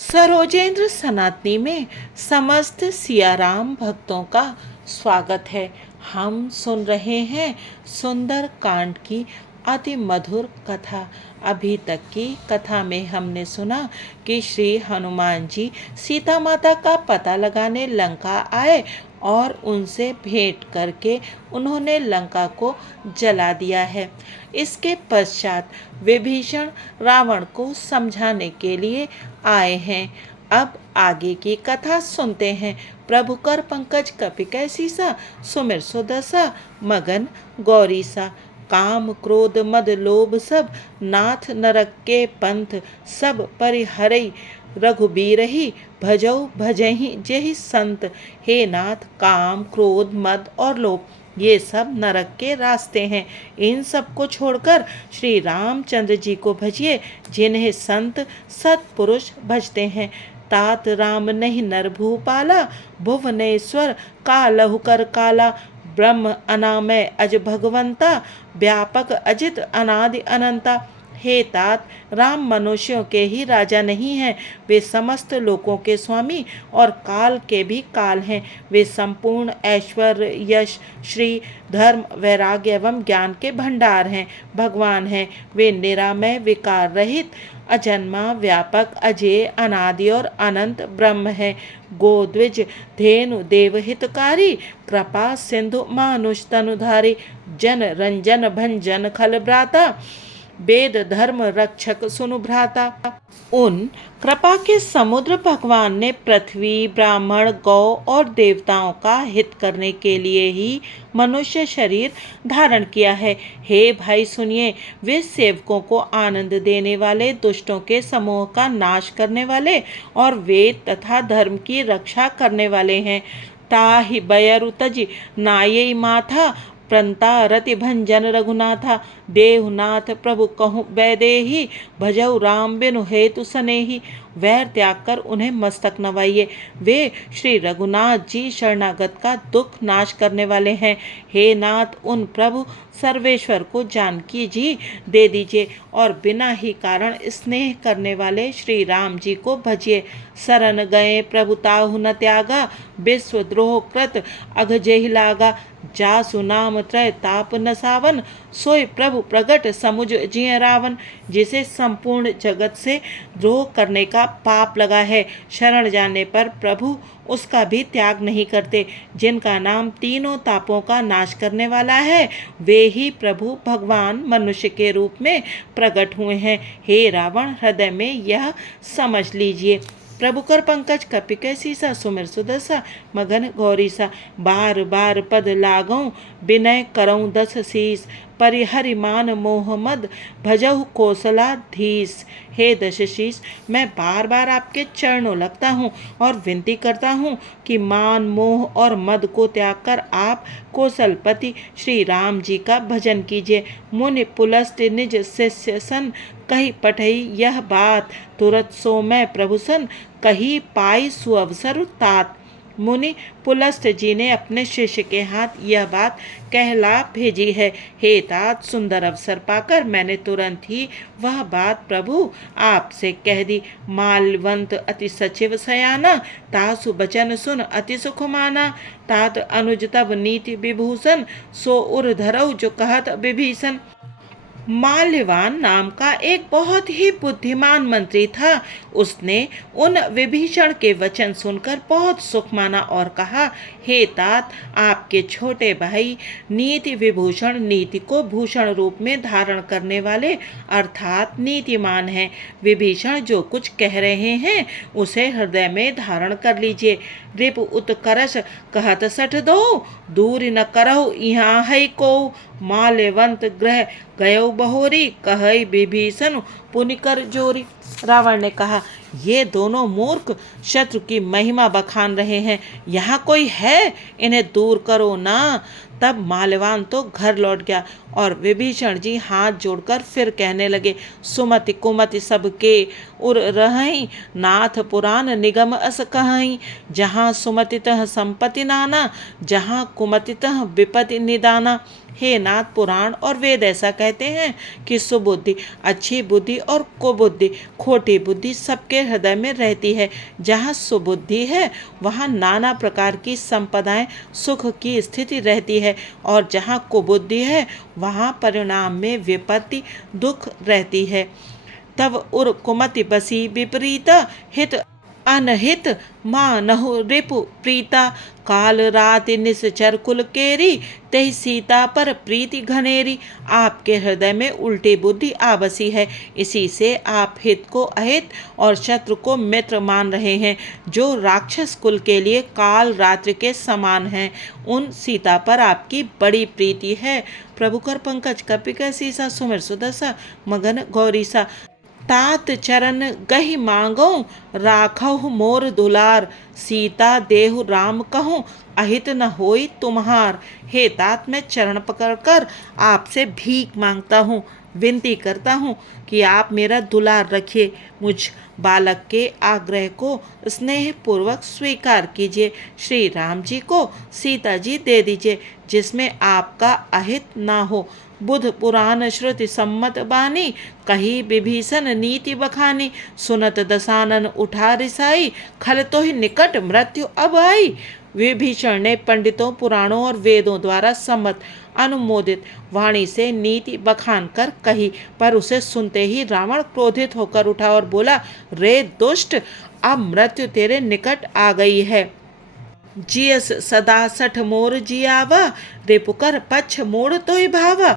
सरोजेंद्र सनातनी में समस्त सियाराम भक्तों का स्वागत है। हम सुन रहे हैं सुंदर कांड की अति मधुर कथा। अभी तक की कथा में हमने सुना कि श्री हनुमान जी सीता माता का पता लगाने लंका आए और उनसे भेंट करके उन्होंने लंका को जला दिया है। इसके पश्चात विभीषण रावण को समझाने के लिए आए हैं। अब आगे की कथा सुनते हैं। प्रभु कर पंकज कपि कैसीसा, सुमिर सुदशा मगन गौरी सा। काम क्रोध मद लोभ सब, नाथ नरक के पंथ सब परिहरई। रघुबीरहि भजौ भजहि जेहि संत। हे नाथ, काम क्रोध मद और लोभ ये सब नरक के रास्ते हैं। इन सब को छोड़कर श्री रामचंद्र जी को भजिए, जिन्हें संत सत्पुरुष भजते हैं। तात राम नहीं नर भूपाला, भुवनेश्वर कालहु कर काला। ब्रह्म अनामय अज भगवंता, व्यापक अजित अनादि अनंता। हे तात, राम मनुष्यों के ही राजा नहीं हैं, वे समस्त लोकों के स्वामी और काल के भी काल हैं। वे संपूर्ण ऐश्वर्य यश श्री धर्म वैराग्य एवं ज्ञान के भंडार हैं, भगवान हैं। वे निरामय विकार रहित अजन्मा व्यापक अजेय अनादि और अनंत ब्रह्म है। गोद्विज धेनु देवहितकारी, कृपा सिंधु मानुष तनुधारी। जन रंजन भंजन खल भ्राता, वेद धर्म रक्षक सुनु भ्राता। उन कृपा के समुद्र भगवान ने पृथ्वी ब्राह्मण गौ और देवताओं का हित करने के लिए ही मनुष्य शरीर धारण किया है। हे भाई सुनिए, वे सेवकों को आनंद देने वाले, दुष्टों के समूह का नाश करने वाले और वेद तथा धर्म की रक्षा करने वाले हैं। ताहि बयरु तजि नायई माथा, प्रंता रति भंजन रघुनाथा। देवनाथ प्रभु कहूँ वैदेही, भजऊ राम बिनु हेतु सनेही। वैर त्याग कर उन्हें मस्तक नवाइए, वे श्री रघुनाथ जी शरणागत का दुख नाश करने वाले हैं। हे नाथ, उन प्रभु सर्वेश्वर को जानकी जी दे दीजिए और बिना ही कारण स्नेह करने वाले श्री राम जी को भजिए। शरण गए प्रभु ताहु न त्यागा, विश्वद्रोह कृत अघ जेहि लागा। जासु नाम त्रय ताप न सावन, सोई प्रभु प्रगट समुझ जिय रावण। जिसे संपूर्ण जगत से द्रोह करने का पाप लगा है, शरण जाने पर प्रभु उसका भी त्याग नहीं करते। जिनका नाम तीनों तापों का नाश करने वाला है, वे ही प्रभु भगवान मनुष्य के रूप में प्रकट हुए हैं। हे रावण, हृदय में यह समझ लीजिए। प्रभु कर पंकज कपि कैसीसा, सुमिर सुदशा मगन गौरी सा। बार बार पद लागऊं, विनय करऊं दस शीस। परिहरि मान मोह मद, भजहु कौशलाधीश। हे दशशीष, मैं बार बार आपके चरणों लगता हूँ और विनती करता हूँ कि मान मोह और मद को त्याग कर आप कौशलपति श्री राम जी का भजन कीजिए। मुनि पुलस्त निज शिष्य सन, कही पठई यह बात। तुरत सो मैं प्रभु सन, कही पाई सुअवसर तात। मुनि पुलस्त जी ने अपने शिष्य के हाथ यह बात कहला भेजी है। हे तात, सुंदर अवसर पाकर मैंने तुरंत ही वह बात प्रभु आपसे कह दी। माल्यवंत अति सचिव सयाना, तासु बचन सुन अति सुख माना। तात अनुज तब नीति विभूषण, सो उर धरऊ जो कहत विभीषण। माल्यवान नाम का एक बहुत ही बुद्धिमान मंत्री था। उसने उन विभीषण के वचन सुनकर बहुत सुख माना और कहा, हे तात, आपके छोटे भाई नीति विभूषण नीति को भूषण रूप में धारण करने वाले अर्थात नीतिमान हैं। विभीषण जो कुछ कह रहे हैं उसे हृदय में धारण कर लीजिए। रिपु उत्कर्ष कहत सठ दो, दूर न करहु यहाँ है को। माल्यवंत ग्रह गयो बहोरी, कहई विभीषण पुनि कर जोरी। रावण ने कहा, ये दोनों मूर्ख शत्रु की महिमा बखान रहे हैं, यहाँ कोई है, इन्हें दूर करो ना। तब माल्यवान तो घर लौट गया और विभीषण जी हाथ जोड़कर फिर कहने लगे, सुमति कुमति सबके उर रहई, नाथ पुराण निगम अस कहई। जहाँ सुमतितः संपत्ति नाना, जहाँ कुमतितः विपत्ति निदाना। हे नाथ, पुराण और वेद ऐसा कहते हैं कि सुबुद्धि, अच्छी बुद्धि और कुबुद्धि, खोटी बुद्धि सबके हृदय में रहती है। जहाँ सुबुद्धि है वहाँ नाना प्रकार की संपदाएं, सुख की स्थिति रहती है, और जहाँ कुबुद्धि है वहाँ परिणाम में विपत्ति, दुख रहती है। तब उर कुमति बसी विपरीता, हित अनहित मानहु रिपु प्रीता। काल रात निश्चर कुल केरी, तही सीता पर प्रीति घनेरी। आपके हृदय में उल्टी बुद्धि आ बसी है, इसी से आप हित को अहित और शत्रु को मित्र मान रहे हैं। जो राक्षस कुल के लिए काल रात्रि के समान हैं, उन सीता पर आपकी बड़ी प्रीति है। प्रभु कर पंकज कपिक सीसा, सुमिर सुदसा, मगन गौरीसा। तात चरण गहि मांगो, राखहु मोर दुलार। सीता देहु राम कहूँ, अहित न होई तुम्हार। हे तात, मैं चरण पकड़कर आपसे भीख मांगता हूँ, विनती करता हूँ कि आप मेरा दुलार रखिए। मुझ बालक के आग्रह को स्नेह पूर्वक स्वीकार कीजिए। श्री राम जी को सीता जी दे दीजिए, जिसमें आपका अहित ना हो। बुध पुराण श्रुति सम्मत बानी, कही विभीषण नीति बखानी। सुनत दसानन उठा रिसाई, खल तो ही निकट मृत्यु अब आई। विभीषण ने पंडितों, पुराणों और वेदों द्वारा सम्मत अनुमोदित वाणी से नीति बखान कर कही, पर उसे सुनते ही रावण क्रोधित होकर उठा और बोला, रे दुष्ट, अब मृत्यु तेरे निकट आ गई है। जियस सदा सठ मोर जियावा, रिपुकर पक्ष मोड़ तोय भावा।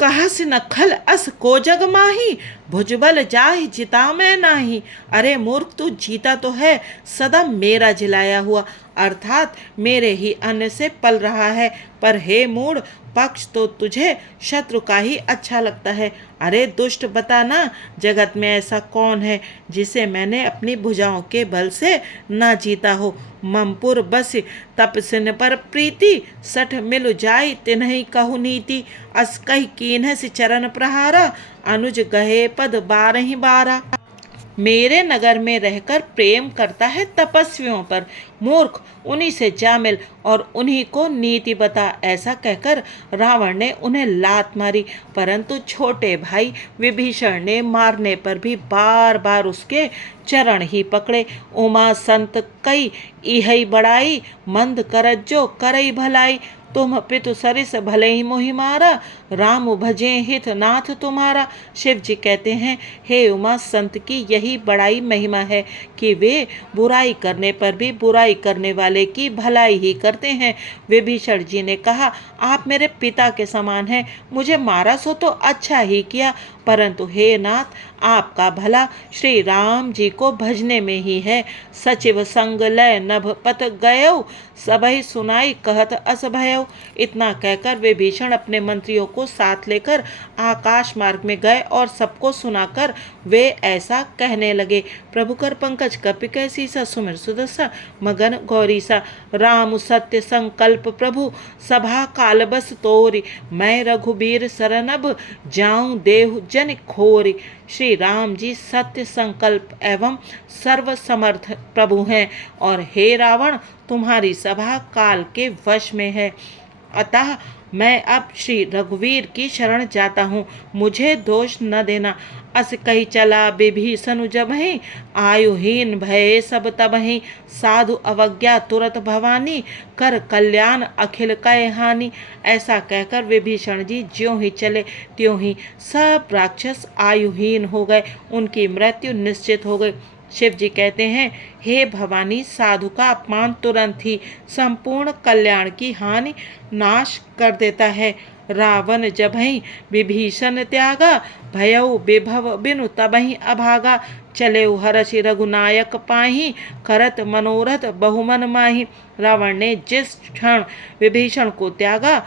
कहस न खल अस को जग माही, भुजबल जाहि जिता मैं नाही। अरे मूर्ख, तू जीता तो है सदा मेरा जिलाया हुआ, अर्थात मेरे ही अन्न से पल रहा है, पर हे मूढ़, पक्ष तो तुझे शत्रु का ही अच्छा लगता है। अरे दुष्ट, बताना, जगत में ऐसा कौन है जिसे मैंने अपनी भुजाओं के बल से न जीता हो। ममपुर बस तपसिन पर प्रीति, सठ मिल जाय तिन्हि कहु नीति। अस कहि कीन्ह सि चरण प्रहारा, अनुज गहे पद बारहि बारा। मेरे नगर में रहकर प्रेम करता है तपस्वियों पर। मूर्ख, उन्हीं से जा मिल और उन्हीं को नीति बता। ऐसा कहकर रावण ने उन्हें लात मारी, परंतु छोटे भाई विभीषण ने मारने पर भी बार बार उसके चरण ही पकड़े। उमा संत कई इहई बड़ाई, मंद करत जो करई भलाई। तुम पितु सरिस भले ही मोहि मारा, राम भजे हित नाथ तुम्हारा। शिव जी कहते हैं, हे उमा, संत की यही बड़ाई महिमा है कि वे बुराई करने पर भी बुराई करने वाले की भलाई ही करते हैं। विभीषण जी ने कहा, आप मेरे पिता के समान हैं, मुझे मारा सो तो अच्छा ही किया, परंतु हे नाथ, आपका भला श्री राम जी को भजने में ही है। सचिव संग लय नभ पत गयो, सबहि सुनाई कहत अस भयउ। इतना कहकर विभीषण अपने मंत्रियों को साथ लेकर आकाश मार्ग में गए और सबको सुनाकर वे ऐसा कहने लगे। प्रभु कर पंकज कपिक सीसा, सुमिर सुदसा, मगन गौरीसा। राम सत्य संकल्प प्रभु, सभा काल बस तोरी। मैं रघुबीर सरनब, जाऊं देहु जन खोरी। श्री राम जी सत्य संकल्प एवं सर्व समर्थ प्रभु हैं, और हे रावण, तुम्हारी सभा काल के वश में है। अतः मैं अब श्री रघुवीर की शरण जाता हूँ, मुझे दोष न देना। अस कही चला विभीषण जबहि, आयुहीन भये सब तबहि। साधु अवज्ञा तुरत भवानी, कर कल्याण अखिल कै हानि। ऐसा कहकर विभीषण जी ज्यों ही चले त्यों ही सब राक्षस आयुहीन हो गए, उनकी मृत्यु निश्चित हो गई। शिव जी कहते हैं, हे भवानी, साधु का अपमान तुरंत ही संपूर्ण कल्याण की हानि नाश कर देता है। रावण जबहि विभीषण त्यागा, भयउ विभव बिनु तबहि अभागा। चले हरषि रघुनायक पाही, करत मनोरथ बहुमन माही। रावण ने जिस क्षण विभीषण को त्यागा,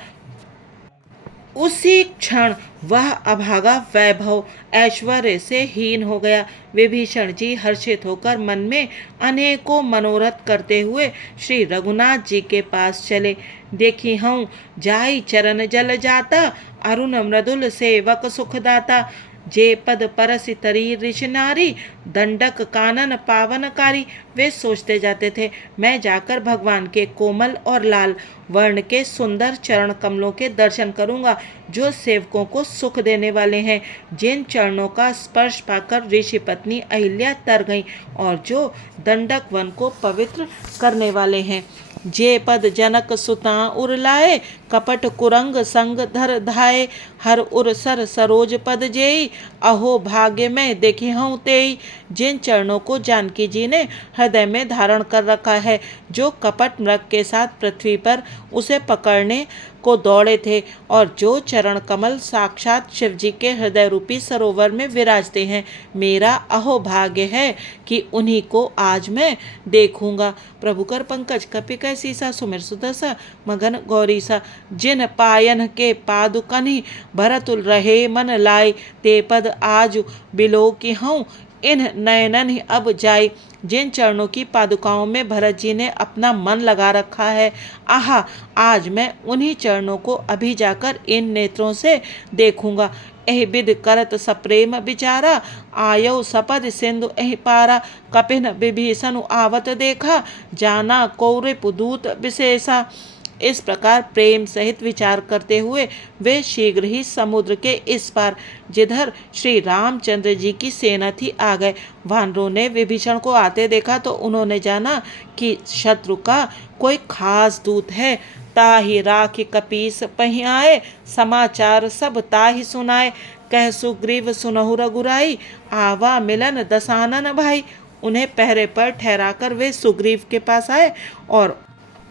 उसी क्षण वह अभागा वैभव ऐश्वर्य से हीन हो गया। विभीषण जी हर्षित होकर मन में अनेकों मनोरथ करते हुए श्री रघुनाथ जी के पास चले। देखी हूँ जाई चरण जल जाता, अरुण मृदुल सेवक सुखदाता। जे पद परसि तरी ऋषि नारी, दंडक कानन पावनकारी। वे सोचते जाते थे, मैं जाकर भगवान के कोमल और लाल वर्ण के सुंदर चरण कमलों के दर्शन करूंगा, जो सेवकों को सुख देने वाले हैं, जिन चरणों का स्पर्श पाकर ऋषि पत्नी अहिल्या तर गईं और जो दंडक वन को पवित्र करने वाले हैं। जे पद जनक सुता उर लाए, कपट कुरंग संग धर धाये। हर उर सर सरोज पद जेई, अहो भाग्य में देखे हूँ तेई। जिन चरणों को जानकी जी ने हृदय में धारण कर रखा है, जो कपट मृग के साथ पृथ्वी पर उसे पकड़ने को दौड़े थे, और जो चरण कमल साक्षात शिव जी के हृदय रूपी सरोवर में विराजते हैं, मेरा अहोभाग्य है कि उन्हीं को आज मैं देखूंगा। प्रभु कर पंकज कपि कै सीसा, सुमिर सुदसा मगन गौरी सा। जिन पायन के पादुकनि भरतुल रहे मन लाए, ते पद आज बिलो की हूँ इन नयनन ही अब जाए। जिन चरणों की पादुकाओं में भरत जी ने अपना मन लगा रखा है, आहा आज मैं उन्हीं चरणों को अभी जाकर इन नेत्रों से देखूंगा। एहि विद करत सप्रेम विचारा, आयो सपद सिंधु एहि पारा। कपिन विभीषण आवत देखा, जाना कौरव दूत विशेषा। इस प्रकार प्रेम सहित विचार करते हुए वे शीघ्र ही समुद्र के इस पार, जिधर श्री रामचंद्र जी की सेना थी, आ गए। वानरों ने विभीषण को आते देखा तो उन्होंने जाना कि शत्रु का कोई खास दूत है। ताहि राखि कपीस पहि आए, समाचार सब ताहि सुनाए। कह सुग्रीव सुनहु रघुराई, आवा मिलन दसानन भाई। उन्हें पहरे पर ठहराकर वे सुग्रीव के पास आए और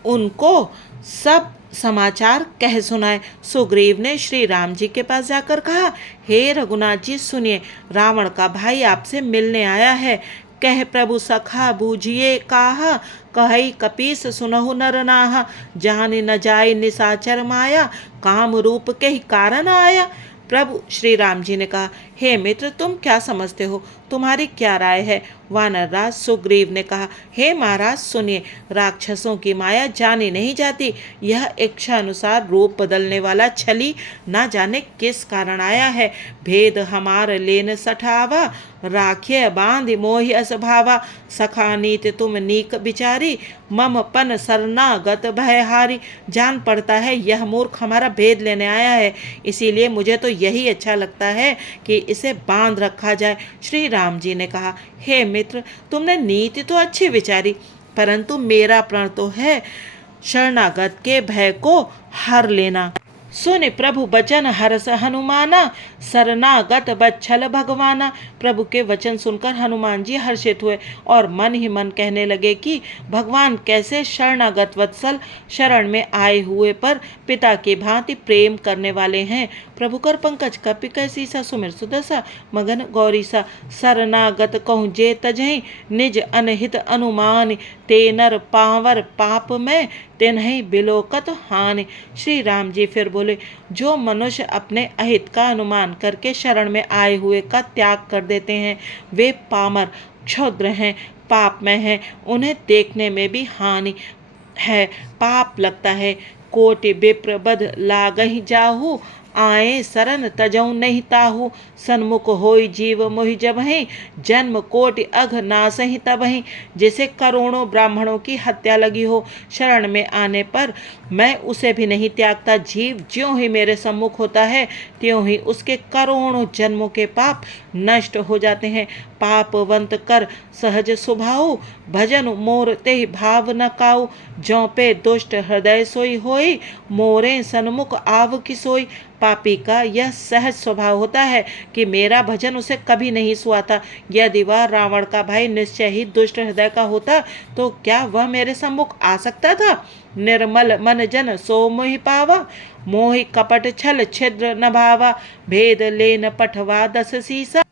उनको सब समाचार कह सुनाए। सुग्रीव ने श्री राम जी के पास जाकर कहा, हे रघुनाथ जी सुनिए, रावण का भाई आपसे मिलने आया है। कह प्रभु सखा बूझिए काहा, कहई कपीस सुनहु नर नाहा। जान न जाय निशाचर माया, काम रूप के ही कारण आया। प्रभु श्री राम जी ने कहा, हे मित्र तुम क्या समझते हो, तुम्हारी क्या राय है। वानर राज सुग्रीव ने कहा, हे महाराज सुनिए, राक्षसों की माया जानी नहीं जाती। यह इच्छा अनुसार रूप बदलने वाला छली ना जाने किस कारण आया है। भेद हमार लेन सठावा, राख्य बांध मोहि असभावा। सखा नीत तुम नीक बिचारी, मम पन शरणागत भयहारी। जान पड़ता है यह मूर्ख हमारा भेद लेने आया है, इसीलिए मुझे तो यही अच्छा लगता है कि इसे बांध रखा जाए। श्री राम जी ने कहा, हे मित्र तुमने नीति तो अच्छी विचारी, परंतु मेरा प्रण तो है शरणागत के भय को हर लेना। सुन प्रभु बचन हरस हनुमाना, शरणागत बच्छल भगवाना। प्रभु के वचन सुनकर हनुमान जी हर्षित हुए और मन ही मन कहने लगे कि भगवान कैसे शरणागत वत्सल शरण में आए हुए पर पिता की भांति प्रेम करने वाले हैं। प्रभु कर पंकज कपि कै सीसा, सुमिर सुदसा मगन गौरी सा। शरणागत कहूँ जे तजहि, निज अनहित अनुमान। ते नर पावर पाप में, तेनहि बिलोकत हानि। श्री राम जी फिर बोले, जो मनुष्य अपने अहित का अनुमान करके शरण में आए हुए का त्याग कर देते हैं, वे पामर क्षुद्र हैं, पाप में हैं, उन्हें देखने में भी हानि है, पाप लगता है। कोटि विप्र बध लागहि जाहू, आए शरण तजऊ नहीं ताहू। सन्मुख होई जीव मोहि जबहि, जन्म कोटि अघ नासहि तबहि। जैसे करोड़ों ब्राह्मणों की हत्या लगी हो, शरण में आने पर मैं उसे भी नहीं त्यागता। जीव ज्यों ही मेरे सम्मुख होता है, त्यों ही उसके करोड़ों जन्मों के पाप नष्ट हो जाते हैं। पापवंत कर सहज स्वभाव, भजन मोर ते भाव न काऊ। ज्यों पे दुष्ट हृदय सोई होई, मोरे सन्मुख आव की सोई। पापी का यह सहज स्वभाव होता है कि मेरा भजन उसे कभी नहीं सुहाता। यदि वह रावण का भाई निश्चय ही दुष्ट हृदय का होता तो क्या वह मेरे सम्मुख आ सकता था। निर्मल मन जन सो मोहि पावा, मोहि कपट छल छिद्र न भावा। भेद लेन पठवा दस सीसा,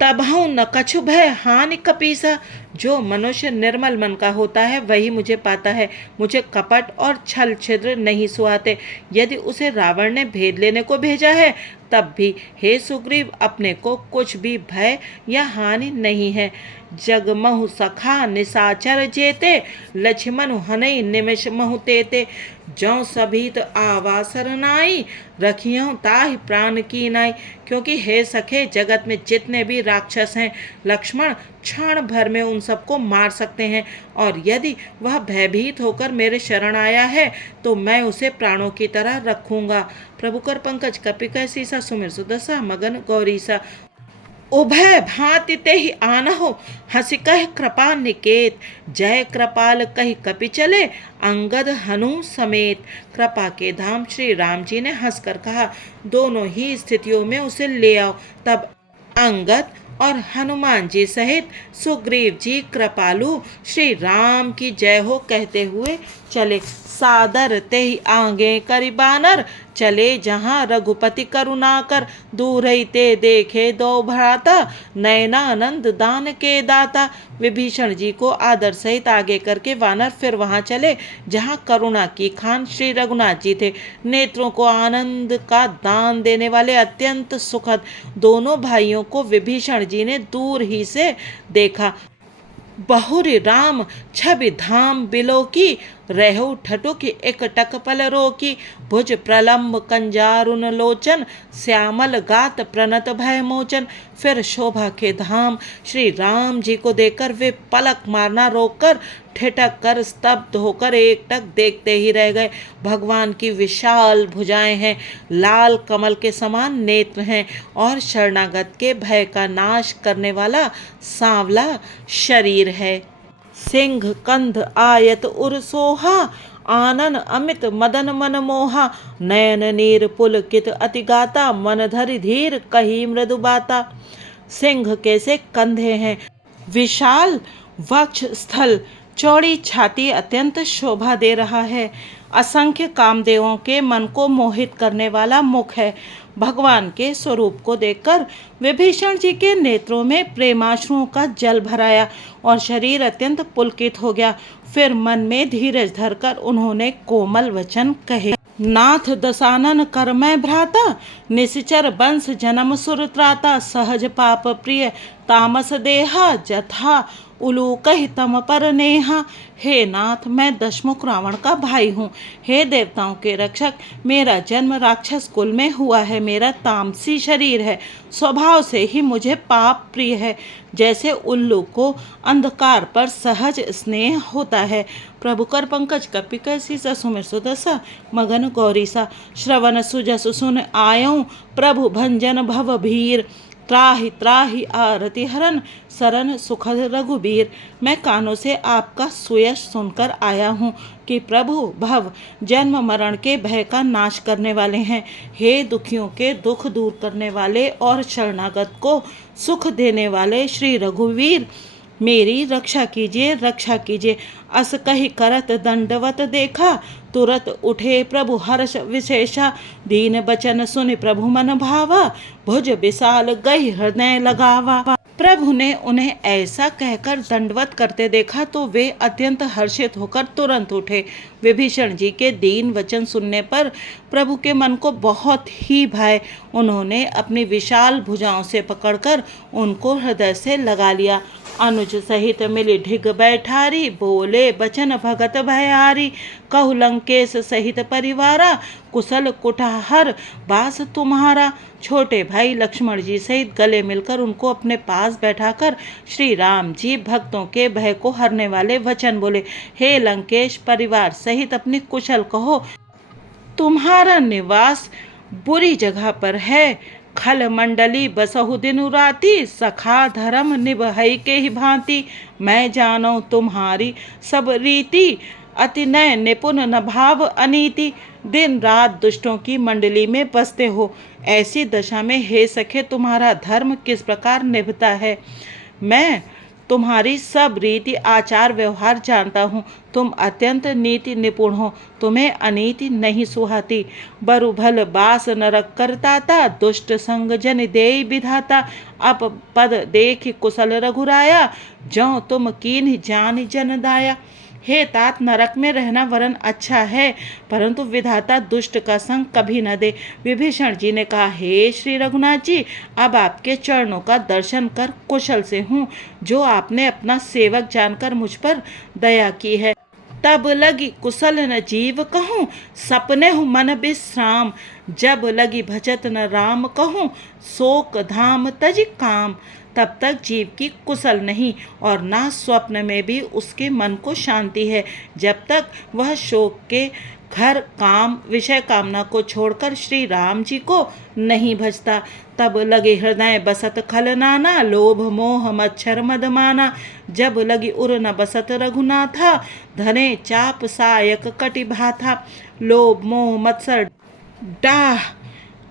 तबहु न कछु भय हानि कपीसा। जो मनुष्य निर्मल मन का होता है वही मुझे पाता है। मुझे कपट और छल छिद्र नहीं सुहाते। यदि उसे रावण ने भेद लेने को भेजा है तब भी हे सुग्रीव अपने को कुछ भी भय या हानि नहीं है। जगमहु सखा निशाचर जेते, लक्ष्मण हनई निमिष महु तेते। ज्यों सभीत आवासर नाई, रखियों ताहि प्राण की नाई। क्योंकि हे सखे जगत में जितने भी राक्षस हैं लक्ष्मण क्षण भर में उन सबको मार सकते हैं, और यदि वह भयभीत होकर मेरे शरण आया है तो मैं उसे प्राणों की तरह रखूंगा। प्रभुकर पंकज कपिकय सीसा सुमिर सुदशा मगन गौरीसा। उभय भांति तेहि आनहो, हंसि कह कृपा निकेत। जय कृपाल कहि कपि चले, अंगद हनु समेत। कृपा के धाम श्री राम जी ने हंसकर कहा, दोनों ही स्थितियों में उसे ले आओ। तब अंगद और हनुमान जी सहित सुग्रीव जी कृपालु श्री राम की जय हो कहते हुए चले। सादर तेहि आगे करि बानर, चले जहाँ रघुपति करुणाकर। दूर ही ते देखे दो भ्राता, नयनानंद दान के दाता। विभीषण जी को आदर सहित आगे करके वानर फिर वहां चले जहाँ करुणा की खान श्री रघुनाथ जी थे। नेत्रों को आनंद का दान देने वाले अत्यंत सुखद दोनों भाइयों को विभीषण जी ने दूर ही से देखा। बहुरी राम छवि धाम बिलो की, रेहु ठटुक एक टक पल रोकी। भुज प्रलम्ब कंजारुन लोचन, श्यामल गात प्रणत भय मोचन। फिर शोभा के धाम श्री राम जी को देखकर वे पलक मारना रोककर ठिठक कर स्तब्ध होकर एकटक देखते ही रह गए। भगवान की विशाल भुजाएं हैं, लाल कमल के समान नेत्र हैं और शरणागत के भय का नाश करने वाला सांवला शरीर है। सिंह कंध आयत उर सोहा, आनन अमित मदन मन मोहा। नयन नीर पुलकित अति गाता, मन धरि धीर कही मृदु बाता। सिंह कैसे कंधे हैं, विशाल वक्ष स्थल, चौड़ी छाती अत्यंत शोभा दे रहा है। असंख्य कामदेवों के मन को मोहित करने वाला मुख है। भगवान के स्वरूप को देखकर विभीषण जी के नेत्रों में प्रेमाश्रुओं का जल भराया और शरीर अत्यंत पुलकित हो गया। फिर मन में धीरज धरकर उन्होंने कोमल वचन कहे। नाथ दसानन कर मैं भ्राता, निश्चर वंश जन्म सुर त्राता। सहज पाप प्रिय तामस देहा, जथा उलूक ही तम पर नेहा। हे नाथ मैं दशमुख रावण का भाई हूँ। हे देवताओं के रक्षक, मेरा जन्म राक्षस कुल में हुआ है। मेरा तामसी शरीर है, स्वभाव से ही मुझे पाप प्रिय है। जैसे उल्लू को अंधकार पर सहज स्नेह होता है। प्रभुकर पंकज कपिकर सीसा सुमिर सुदशा मगन गौरीसा। श्रवण सुजस सुन आयऊँ, प्रभु भंजन भव भीर। त्राहि त्राहि आरति हरन, सरन सुखद रघुबीर। मैं कानों से आपका सुयश सुनकर आया हूँ कि प्रभु भव जन्म मरण के भय का नाश करने वाले हैं। हे दुखियों के दुख दूर करने वाले और शरणागत को सुख देने वाले श्री रघुवीर, मेरी रक्षा कीजिए, रक्षा कीजिए। अस कही करत दंडवत देखा, तुरत उठे प्रभु हर्ष विशेषा। दीन बचन सुनि प्रभु मन भावा, भुज विशाल गई हृदय लगावा। प्रभु ने उन्हें ऐसा कहकर दंडवत करते देखा तो वे अत्यंत हर्षित होकर तुरंत उठे। विभीषण जी के दीन वचन सुनने पर प्रभु के मन को बहुत ही भाए। उन्होंने अपनी विशाल भुजाओं से पकड़कर उनको हृदय से लगा लिया। अनुज सहित मिली ढिग बैठारी, बोले बचन भगत भयारी। कहु लंकेश सहित परिवारा, कुशल कुठाहर बास तुम्हारा। छोटे भाई लक्ष्मण जी सहित गले मिलकर उनको अपने पास बैठाकर श्री राम जी भक्तों के भय को हरने वाले वचन बोले। हे लंकेश, परिवार सहित अपनी कुशल कहो। तुम्हारा निवास बुरी जगह पर है। खल मंडली बसहु दिनु राती, सखा धर्म निभई के ही भांति। मैं जानो तुम्हारी सब रीति, अति नय निपुण न भाव अनीति। दिन रात दुष्टों की मंडली में बसते हो। ऐसी दशा में हे सखे तुम्हारा धर्म किस प्रकार निभता है। मैं तुम्हारी सब रीति आचार व्यवहार जानता हूँ। तुम अत्यंत नीति निपुण हो, तुम्हें अनीति नहीं सुहाती। बरु भल बास नरक करताता, दुष्ट संग जन देई विधाता। अप पद देख कुशल रघुराया, जौ तुम कीन्ह जान जन दाया। हे तात, नरक में रहना वरन अच्छा है, परंतु विधाता दुष्ट का संग कभी न दे। विभीषण जी ने कहा, हे श्री रघुनाथ जी, अब आपके चरणों का दर्शन कर कुशल से हूँ, जो आपने अपना सेवक जानकर मुझ पर दया की है। तब लगी कुशल न जीव कहूँ, सपने हूँ मन विश्राम। जब लगी भजत न राम कहूँ, शोक धाम तज काम। तब तक जीव की कुशल नहीं और ना स्वप्न में भी उसके मन को शांति है, जब तक वह शोक के घर काम विषय कामना को छोड़कर श्री राम जी को नहीं भजता। तब लगे हृदय बसत खल नाना, लोभ मोह मच्छर मदमाना। जब लगी उर न बसत रघुनाथा, धने चाप सायक कटि भाथा। लोभ मोह मत्सर डाह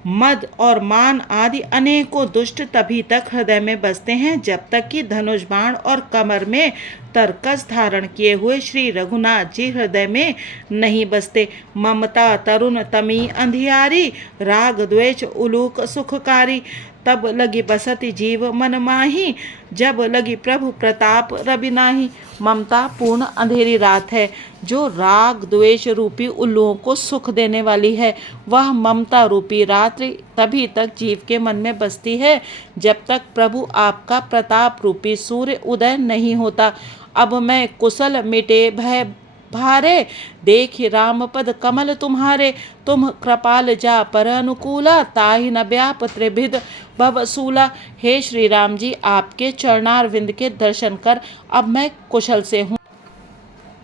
मद और मान आदि अनेकों दुष्ट तभी तक हृदय में बसते हैं, जब तक कि धनुष बाण और कमर में तरकस धारण किए हुए श्री रघुनाथ जी हृदय में नहीं बसते। ममता तरुण तमी अंधियारी, राग द्वेष उलूक सुखकारी। तब लगी बसति जीव मन माही, जब लगी प्रभु प्रताप रवि नाही। ममता पूर्ण अंधेरी रात है, जो राग द्वेष रूपी उल्लुओं को सुख देने वाली है। वह ममता रूपी रात्रि तभी तक जीव के मन में बसती है, जब तक प्रभु आपका प्रताप रूपी सूर्य उदय नहीं होता। अब मैं कुशल मिटे भय भारे, देख राम पद कमल तुम्हारे। तुम कृपाल जा पर अनुकूला, ताहि न व्याप त्रिभिद भवसूला। हे श्री राम जी, आपके चरणारविंद के दर्शन कर अब मैं कुशल से हूँ,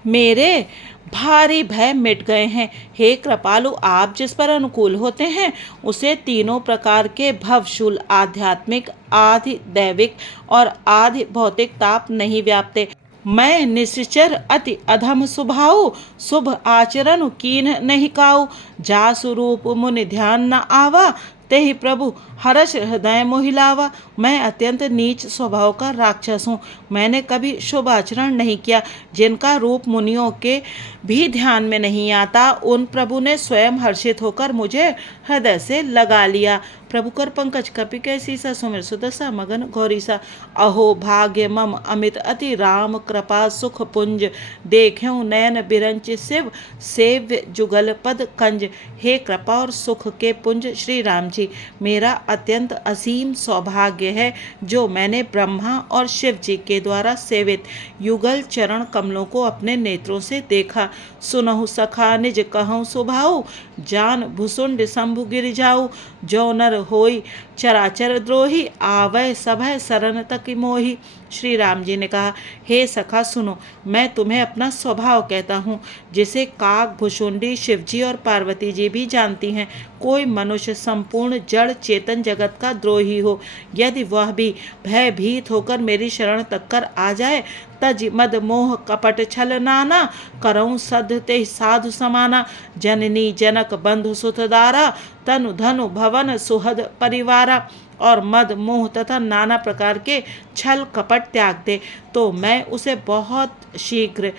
मेरे भारी भय मिट गए हैं। हे कृपालु, आप जिस पर अनुकूल होते हैं, उसे तीनों प्रकार के भवशूल आध्यात्मिक, आधि दैविक और आधि भौतिक ताप नहीं व्यापते। मैं निश्चर अति अधम स्वभाव, शुभ आचरण कीन नहीं काऊ। जा स्वरूप मुनि ध्यान न आवा, तेहि प्रभु हर्ष हृदय मोहिलावा। मैं अत्यंत नीच स्वभाव का राक्षस हूँ। मैंने कभी शुभ आचरण नहीं किया। जिनका रूप मुनियों के भी ध्यान में नहीं आता, उन प्रभु ने स्वयं हर्षित होकर मुझे हृदय से लगा लिया। प्रभु कर पंकज कपि कैसी सा, सुमिर सुदशा मगन गौरीसा। अहो भाग्य मम अमित अति, राम कृपा सुख पुंज। देख्यों नयन बिरंच शिव, सेव्य जुगल पद कंज। हे कृपा और सुख के पुंज श्री राम जी, मेरा अत्यंत असीम सौभाग्य है, जो मैंने ब्रह्मा और शिव जी के द्वारा सेवित युगल चरण कमलों को अपने नेत्रों से देखा। सुनहु सखा निज कहूँ सुभाऊ, जान भुसुंड शंभु गिर जाऊ। जो नर होई चराचर द्रोही, आवै सभय शरण तक मोही। श्री राम जी ने कहा, हे सखा सुनो, मैं तुम्हें अपना स्वभाव कहता हूँ, जिसे काक भुषुंडी शिवजी और पार्वती जी भी जानती हैं। कोई मनुष्य संपूर्ण जड़ चेतन जगत का द्रोही हो, यदि वह भी भयभीत होकर मेरी शरण तक कर आ जाए, तज मद मोह कपट छल नाना, करऊँ सद ते साधु समाना। जननी जनक बंधु सुतदारा, तनु धनु भवन सुहद परिवारा। और मद मोह तथा नाना प्रकार के छल कपट त्याग दे, तो मैं उसे बहुत शीघ्र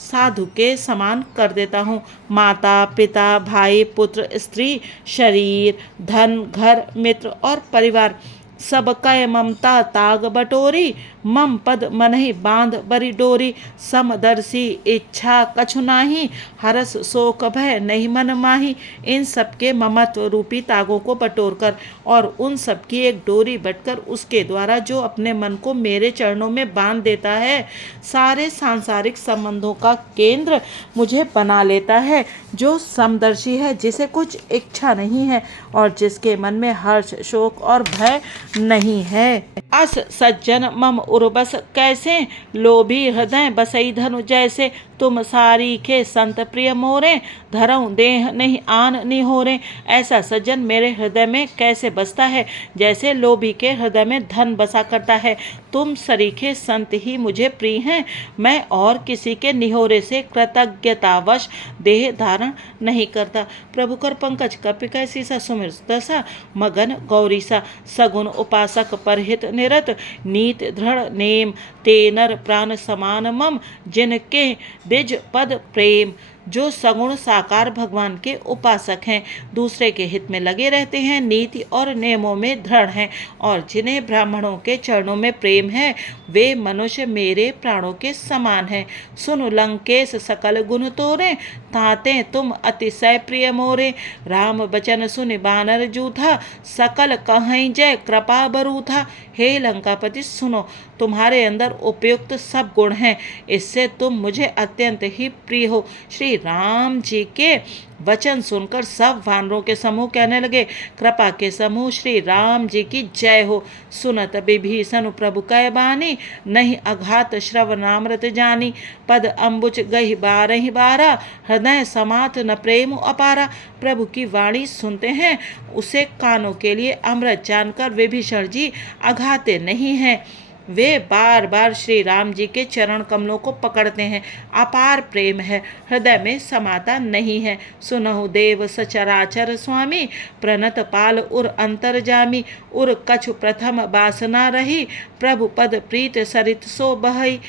साधु के समान कर देता हूँ। माता पिता भाई पुत्र स्त्री शरीर धन घर मित्र और परिवार, सब कय ममता ताग बटोरी। मम पद मनहि बांध बरी डोरी। समदर्शी इच्छा कछु नाही, हरस शोक भय नहीं मन माही। इन सबके ममत्व रूपी तागों को बटोरकर और उन सबकी एक डोरी बटकर उसके द्वारा जो अपने मन को मेरे चरणों में बांध देता है, सारे सांसारिक संबंधों का केंद्र मुझे बना लेता है। जो समदर्शी है, जिसे कुछ इच्छा नहीं है और जिसके मन में हर्ष शोक और भय नहीं है। अस सज्जन मम उर्बस कैसे, लोभी हृदय बसई धनु जैसे। तुम सारी के संत प्रिय मोरे, धरऊं देह नहीं आन निहोरे। ऐसा सज्जन मेरे हृदय में कैसे बसता है, जैसे लोभी के हृदय में धन बसा करता है। तुम सरीखे संत ही मुझे प्रिय हैं। मैं और किसी के निहोरे से कृतज्ञतावश देह धारण नहीं करता। प्रभु कर पंकज कपि कैसी सा, सुमिर दशा मगन गौरी सा। सगुन उपासक परहित निरत, नीत दृढ़ नेम, ते नर प्राण समान मम, जिनके द्विज पद प्रेम। जो सगुण साकार भगवान के उपासक हैं, दूसरे के हित में लगे रहते हैं, नीति और नियमों में दृढ़ हैं, और जिन्हें ब्राह्मणों के चरणों में प्रेम है, वे मनुष्य मेरे प्राणों के समान हैं। सुन लंकेश सकल गुण तोरे, ताते तुम अतिशय प्रिय मोरे। राम बचन सुन बानर जूथा, सकल कहीं जय कृपा बरूथा। हे लंकापति सुनो, तुम्हारे अंदर उपयुक्त सब गुण हैं, इससे तुम मुझे अत्यंत ही प्रिय हो। श्री राम जी के वचन सुनकर सब वानरों के समूह कहने लगे, कृपा के समूह श्री राम जी की जय हो। सुनत विभीषण प्रभु कह बानी, नहीं अघात श्रवणामृत जानी। पद अम्बुज गहि बारहि बारा, हृदय समात न प्रेम अपारा। प्रभु की वाणी सुनते हैं, उसे कानों के लिए अमृत जानकर विभीषण जी अघाते नहीं हैं। वे बार बार श्री राम जी के चरण कमलों को पकड़ते हैं। अपार प्रेम है, हृदय में समाता नहीं है। सुनहु देव सचराचर स्वामी, प्रणत पाल उर अंतरजामी। उर कछु प्रथम बासना रही, प्रभु पद प्रीत सरित सो बहई।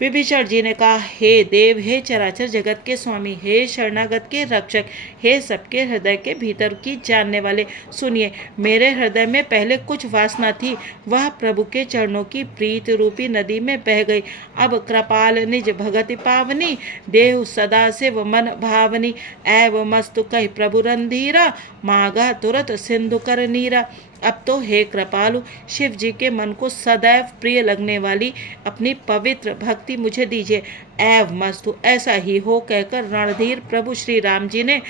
विभीषण जी ने कहा, हे देव, हे चराचर जगत के स्वामी, हे शरणागत के रक्षक, हे सबके हृदय के भीतर की जानने वाले, सुनिए, मेरे हृदय में पहले कुछ वासना थी, वह प्रभु के चरणों की प्रीत रूपी नदी में बह गई। अब कृपाल निज भगति पावनी, देहु सदा शिव मन भावनी। ऐव मस्तु कहि प्रभु रंधीरा, मागा तुरत सिंधु कर नीरा। अब तो हे कृपालु, शिव जी के मन को सदैव प्रिय लगने वाली अपनी पवित्र भक्ति मुझे दीजिए। ऐव मस्तु, ऐसा ही हो कहकर रणधीर प्रभु श्री राम जी ने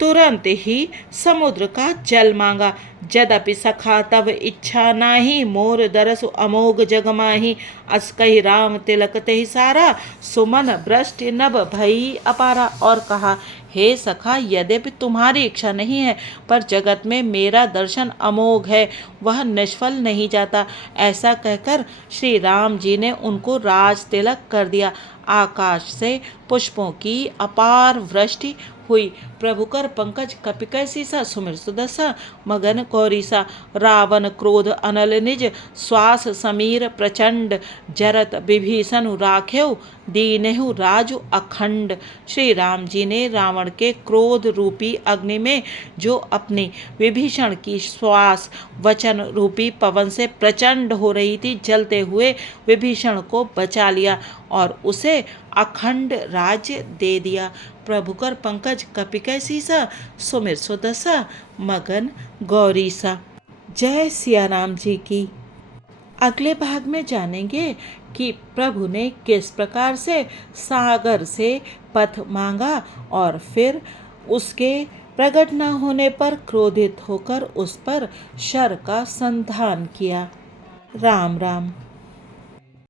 तुरंत ही समुद्र का जल मांगा। यद्यपि सखा तब इच्छा नाही, मोर दरसु अमोघ जग माही। अस कहि राम तिलक तेहि सारा, सुमन वृष्टि नभ भई अपारा। और कहा, हे सखा, यद्यपि तुम्हारी इच्छा नहीं है, पर जगत में मेरा दर्शन अमोघ है, वह निष्फल नहीं जाता। ऐसा कहकर श्री राम जी ने उनको राज तिलक कर दिया। आकाश से पुष्पों की अपार वृष्टि हुई। प्रभु कर पंकज कपिकै सीसा, सुमिर सुदशा मगन कौरीसा। रावण क्रोध अनल निज, श्वास समीर प्रचंड। जरत विभीषण राखेउ, दीनेहु राजु अखंड। श्री राम जी ने रावण के क्रोध रूपी अग्नि में जो अपनी विभीषण की श्वास वचन रूपी पवन से प्रचंड हो रही थी, जलते हुए विभीषण को बचा लिया और उसे अखंड राज्य दे दिया। प्रभु कर पंकज कपिकै सीसा, सुमिर सुदशा मगन गौरीसा। जय सिया राम जी की। अगले भाग में जानेंगे कि प्रभु ने किस प्रकार से सागर से पथ मांगा और फिर उसके प्रकट न होने पर क्रोधित होकर उस पर शर का संधान किया। राम राम।